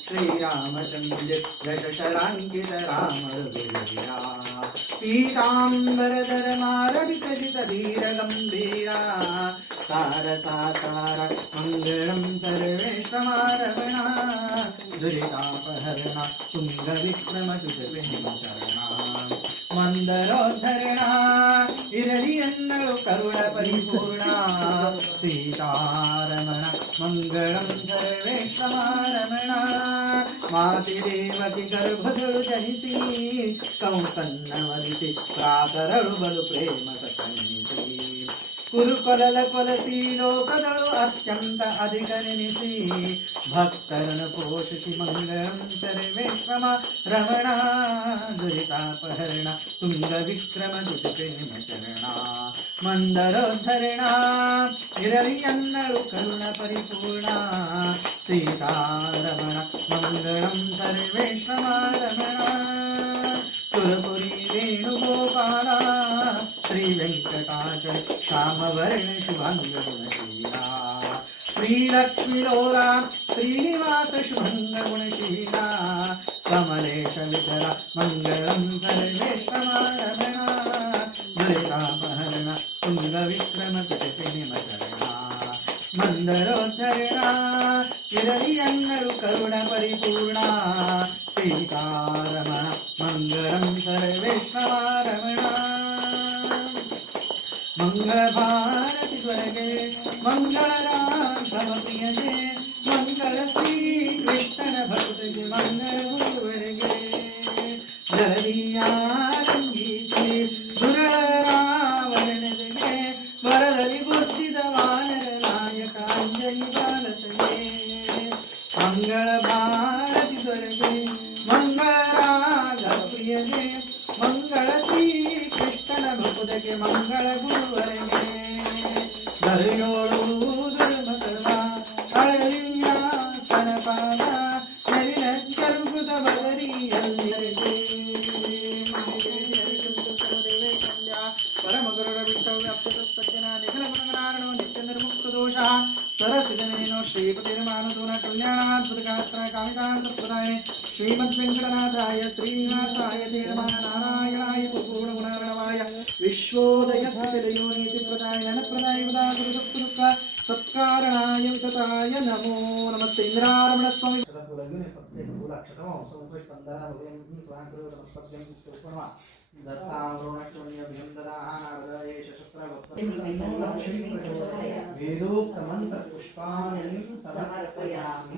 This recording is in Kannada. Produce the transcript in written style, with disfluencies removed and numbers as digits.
श्रीरामचन्द्र यशशराङ्कित राम रघुवीरा पीताम्बरधर मारविकसित धीर गम्भीरा सारसाकार मङ्गलं सर्वेष्टमारमणा दुरितापहरणा तुङ्गविक्रमसुतपिण्डचरणा ಮಂದರೋದ್ಧರಣಾ ಇರಲಿ ಎನ್ನಳು ಕರುಣ ಪರಿಪೂರ್ಣ ಸೀತಾರಮಣ ಮಂಗಳಂ ಸರ್ವೇಶ್ವರಮಣ ಮಾತಿ ದೇವಕಿ ಗರ್ಭದಳು ಜನಿಸಿ ಕಂಸನ್ನ ವರಿಸಿ ಪ್ರಾತರಳು ಬಲು ಪ್ರೇಮ ಸಕನಿಸಿ ಕುರುಕೊಲಲ ಕೊಲಸಿ ಲೋಕದಳು ಅತ್ಯಂತ ಅಧಿಕ ನೆನೆಸಿ ಭಕ್ತರನ್ನು ಪೋಷಿಸಿ ಮಂಗಳಂ ಸರ್ವೇಶ್ವರ ರಮಣ ದುರಿತಾಪಹರಣ ತುಂಗ ವಿಕ್ರಮ ದುತಿ ಪ್ರೇಮ ಚರಣ ಮಂದರೋದ್ಧರಣ ಇರಲಿ ಎನ್ನಳು ಕರುಣ ಪರಿಪೂರ್ಣ ಸೀತಾರಮಣ ಮಂಗಳಂ ಸರ್ವೇಶ್ವರ ರಮಣ ಸುರಪುರಿ ವೇಣುಗೋಪಾಲ ಶ್ರೀ ವೆಂಕಟಾಚಲ ಶ್ಯಾಮವರ್ಣ ಶುಭಂಗ ಗುಣಶೀಲಾ ಶ್ರೀಲಕ್ಷ್ಮೀ ಲೋಲ ಶ್ರೀನಿವಾಸ ಶುಭಂಗ ಗುಣಶೀಲಾ ಕಮಲೇಶ ವಿಠಲ ಮಂಗಳಂ ಸರ್ವೇಶ್ವರ ರಮಣ ದುರಿತಾಪಹರಣ ತುಂಗ ವಿಕ್ರಮ ಕೃತಿನಿಮ ಚರಣ ಮಂದರೋದ್ಧರಣ ಇರಲಿ ಎನ್ನಳು ಕರುಣ ಪರಿಪೂರ್ಣ ಸೀತಾರಮಣ ಮಂಗಳಂ ಸರ್ವೇಶ್ವರ ರಮಣ ಮಂಗಳ ಭಾರತಿ ತ್ವರೆಗೆ ಮಂಗಳ ರಾಘವ ಪ್ರಿಯಗೆ ಮಂಗಳ ಶ್ರೀ ಕೃಷ್ಣನ ಭಕ್ತಗೆ ಮಂಗಳ ಗುರುವರೆಗೆ ಜಲದಿಯಾರಂಗಿಸಿ ಸುರಳ ರಾವಣನೆದೆಗೆ ವರದಲ್ಲಿ ಗುರ್ತಿದ ವಾನರ ನಾಯಕ ಅಂಜಲಿ ಬಾಲತೆಗೆ ಮಂಗಳ ಭಾರತಿ ತ್ವರೆಗೆ ಮಂಗಳ ರಾಘವ ಪ್ರಿಯಗೆ ಮಂಗಳ ಶ್ರೀ ಕೃಷ್ಣನ ಭಕ್ತಗೆ ಮಂಗಳ ಗುರುವರೆಗೆ ಧರೆಯೋಳು ಧರ್ಮಕರ್ಮ ಅಳಲಿಂಗಾಸನ ಪಾದ ನರಿನ ಚರುಗುದ ಬದರಿಯಲ್ಲಿರಲಿ ಪರಮ ಗರುಡ ಬಿಟ್ಟವ್ಯ ಅಪ್ತತಜ್ಜನ ನಿಖಿಲ ಗುಣಗಣಾರಣೋ ನಿತ್ಯ ನಿರ್ಮುಕ್ತ ದೋಷ ಸರಸಿದನೇನೋ ಶ್ರೀಪತಿರ್ಮಾನುದೂನ ಕಲ್ಯಾಣಾದ್ಭುತ ಗಾತ್ರ ಕಾಮಿತಾಂತಪ್ರದಾಯ ಶ್ರೀಮದ್ ವೆಂಕಟನಾಥಾಯ ಶ್ರೀನಿವಾಸಾಯ ತೇ ನಮಃ ನಾರಾಯಣಾಯ ಪೂರ್ಣ ಗುಣಾರ್ಣವಾಯ ವಿಶ್ವೋದಯ ಸ್ಥಿತಿಲಯೋ ನೀತಿಪ್ರದಾಯ ಧನಪ್ರದಾಯ ಗುರು ಸತ್ಪುರುಷ ಸತ್ಕಾರಣಾಯ ವಿತತಾಯ ನಮೋ ನಮಸ್ತೆ ಇಂದ್ರಾರಮಣ ಸ್ವಾಮಿ ವೇದೋಕ್ತ ಮಂತ್ರ ಪುಷ್ಪಾಂಜಲಿಂ ಸಮರ್ಪಯಾಮಿ.